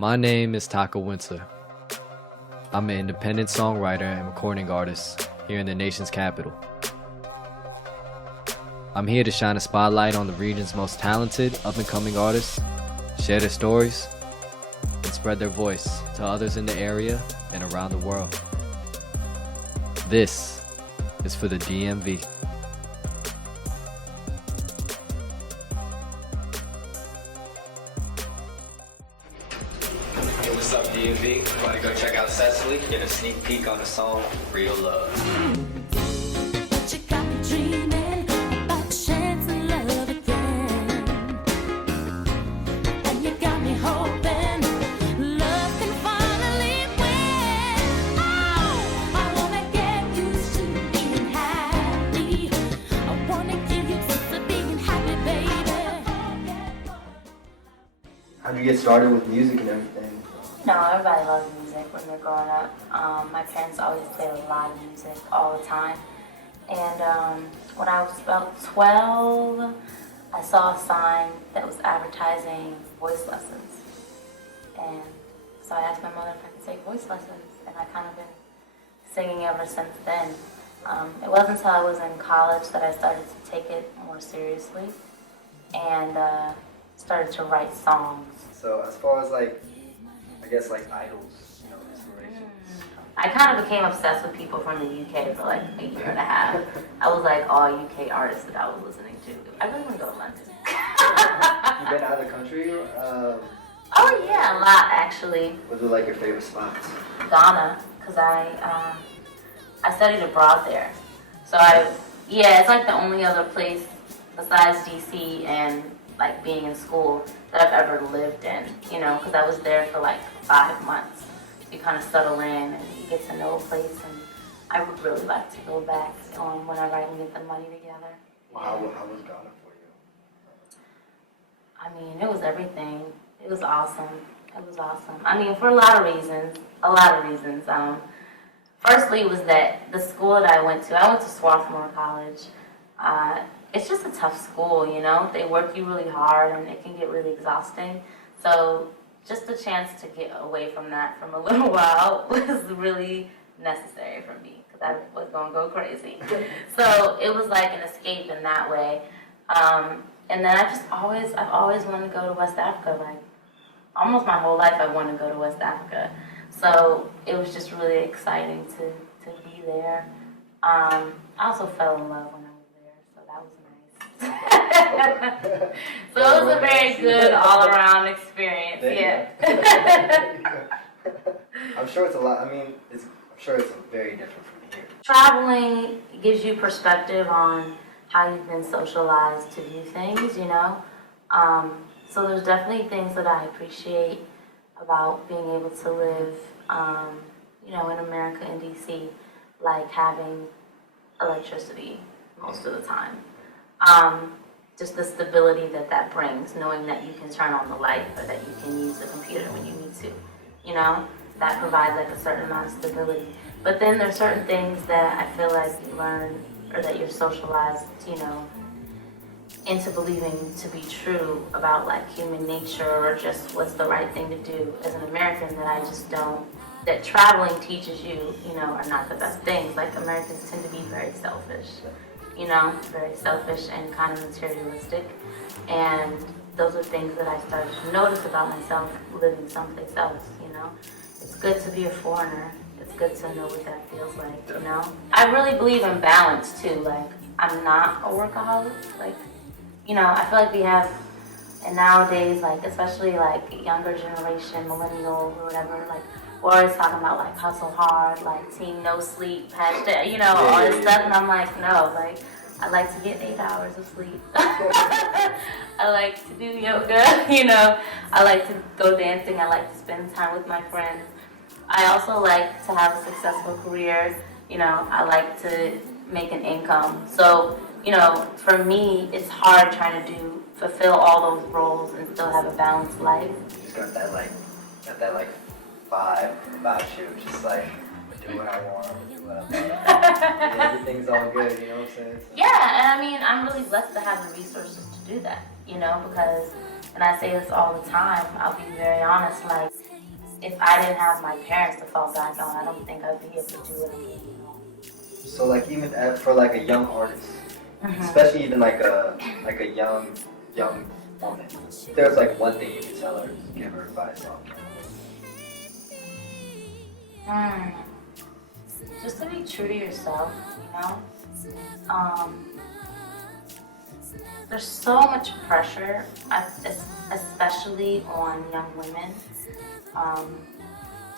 My name is Taka Winsler. I'm an independent songwriter and recording artist here in the nation's capital. I'm here to shine a spotlight on the region's most talented, up-and-coming artists, share their stories, and spread their voice to others in the area and around the world. This is for the DMV. Hey, what's up, DMV? Want to go check out Cecily? Get a sneak peek on the song Real Love. You got me dreaming about a chance to love again, and you got me hoping love can finally win. Oh, I wanna get used to being happy. I wanna get used to being happy, baby. How'd you get started with music and everything? No, everybody loves music when they're growing up. My parents always played a lot of music all the time. And when I was about 12, I saw a sign that was advertising voice lessons. And so I asked my mother if I could take voice lessons, and I kind of been singing ever since then. It wasn't until I was in college that I started to take it more seriously and started to write songs. So as far as I guess idols, inspirations. I kind of became obsessed with people from the UK for like a year and a half. I was like all UK artists that I was listening to. I really want to go to London. You've been out of the country? Oh yeah, a lot actually. What are your favorite spots? Ghana, because I studied abroad there. So it's like the only other place besides DC and like being in school that I've ever lived in, because I was there for like 5 months. So you kind of settle in and you get to know a place, and I would really like to go back whenever I can get the money together. Well, how was Ghana for you? I mean, it was everything. It was awesome. It was awesome. I mean, for a lot of reasons. Firstly was that the school that I went to Swarthmore College. It's just a tough school, They work you really hard, and it can get really exhausting. So just the chance to get away from that from a little while was really necessary for me, because I was going to go crazy. So it was like an escape in that way. And then I've always wanted to go to West Africa. Like almost my whole life I wanted to go to West Africa. So it was just really exciting to be there. I also fell in love when I was there, so that was nice. So it was a very good all-around experience. Yeah. I'm sure it's a lot. I'm sure it's very different from here. Traveling gives you perspective on how you've been socialized to view things, So there's definitely things that I appreciate about being able to live, in America and DC, like having electricity most of the time. Just the stability that brings, knowing that you can turn on the light or that you can use the computer when you need to, that provides a certain amount of stability. But then there's certain things that I feel like you learn or that you're socialized, into believing to be true about human nature or just what's the right thing to do as an American that I just don't, that traveling teaches you, are not the best things. Americans tend to be very selfish. Very selfish and kind of materialistic. And those are things that I started to notice about myself living someplace else, It's good to be a foreigner. It's good to know what that feels like, I really believe in balance too. I'm not a workaholic. I feel like we have, and nowadays, especially younger generation, millennials or whatever, we're always talking about hustle hard, team no sleep, hashtag, all this stuff, and I'm no, I like to get 8 hours of sleep. I like to do yoga, I like to go dancing, I like to spend time with my friends. I also like to have a successful career, I like to make an income. So, for me, it's hard trying to fulfill all those roles and still have a balanced life. You just got that vibe about you, just do what I want, do what I love. And everything's all good, you know what I'm saying? So. Yeah, and I'm really blessed to have the resources to do that, because, and I say this all the time, I'll be very honest, if I didn't have my parents to fall back on, I don't think I'd be able to do what I'm doing. So like even for like a young artist, Mhm. especially even like a young woman, if there's like one thing you could tell her, give her advice on. Just to be true to yourself, you know? There's so much pressure, especially on young women,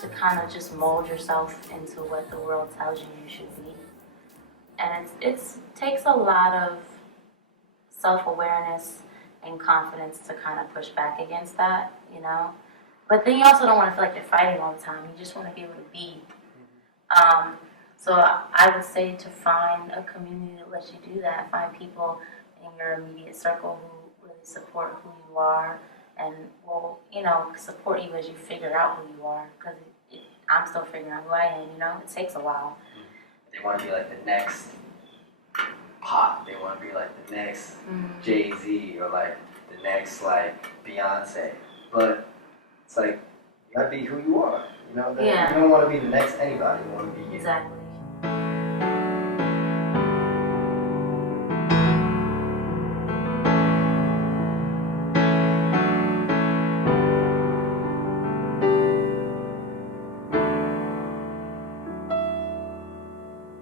to kind of just mold yourself into what the world tells you you should be. And it takes a lot of self-awareness and confidence to kind of push back against that, you know? But then you also don't want to feel like you're fighting all the time. You just want to be able to be. So I would say to find a community that lets you do that. Find people in your immediate circle who really support who you are and will, you know, support you as you figure out who you are. Because I'm still figuring out who I am, you know? It takes a while. They want to be like the next Pop. They want to be like the next Jay-Z or like the next like Beyonce. But it's like, you gotta be who you are. You know, Yeah. You don't want to be the next anybody. You want to be you. Exactly.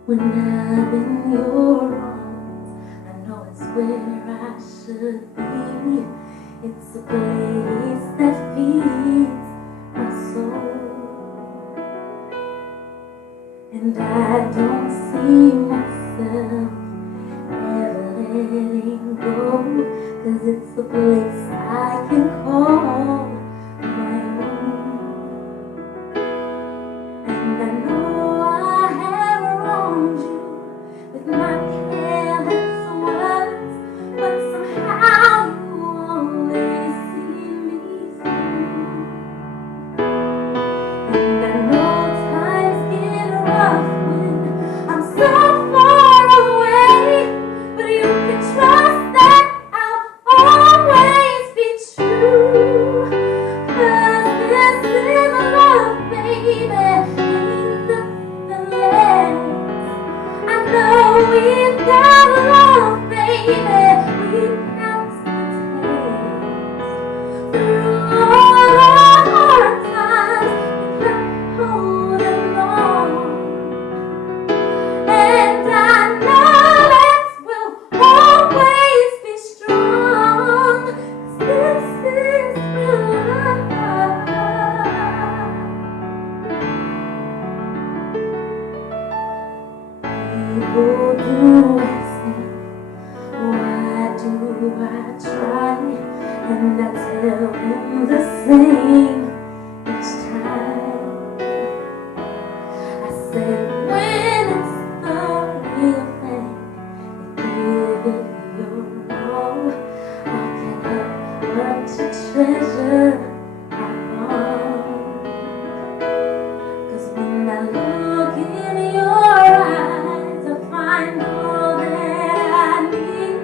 When I'm in your arms, I know it's where I should be. It's a place that feeds my soul. And I don't see myself ever letting go, 'cause it's a place I can call my own. And I know I have wronged you with my careless words, but somehow you always see me through. And I know times get rough when I'm so far away, but you can trust that I'll always be true. 'Cause this is love, baby, ain't nothing less. I know we've got love, baby, we passed the test. Through all our hard times, we kept holding on. And I know that we'll always be strong, 'cause this is real love. People do ask me, why do I try? And I tell them the same each time. I said when it's the real thing, you give it your all. I can't help but to treasure our bond. 'Cause when I look in your eyes, I find all that I need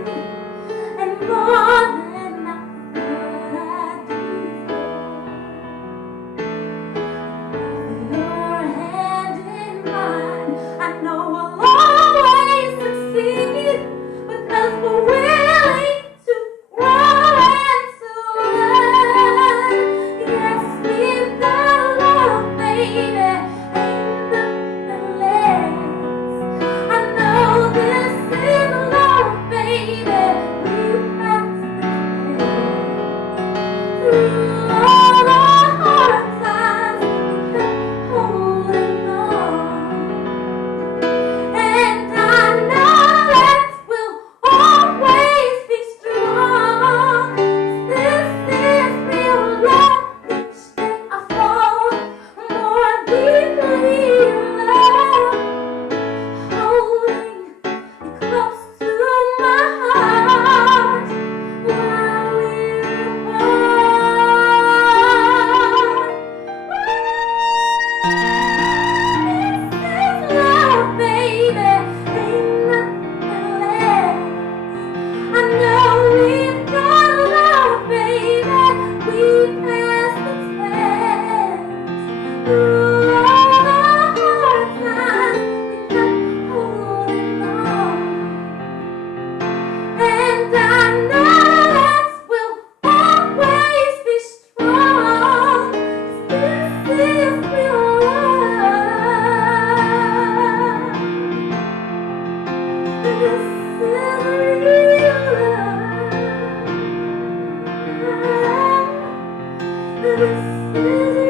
and more than I thought I deserve. through all the hard times, we kept holding on. And I know that we'll always be strong. This is real love. This is real love. This is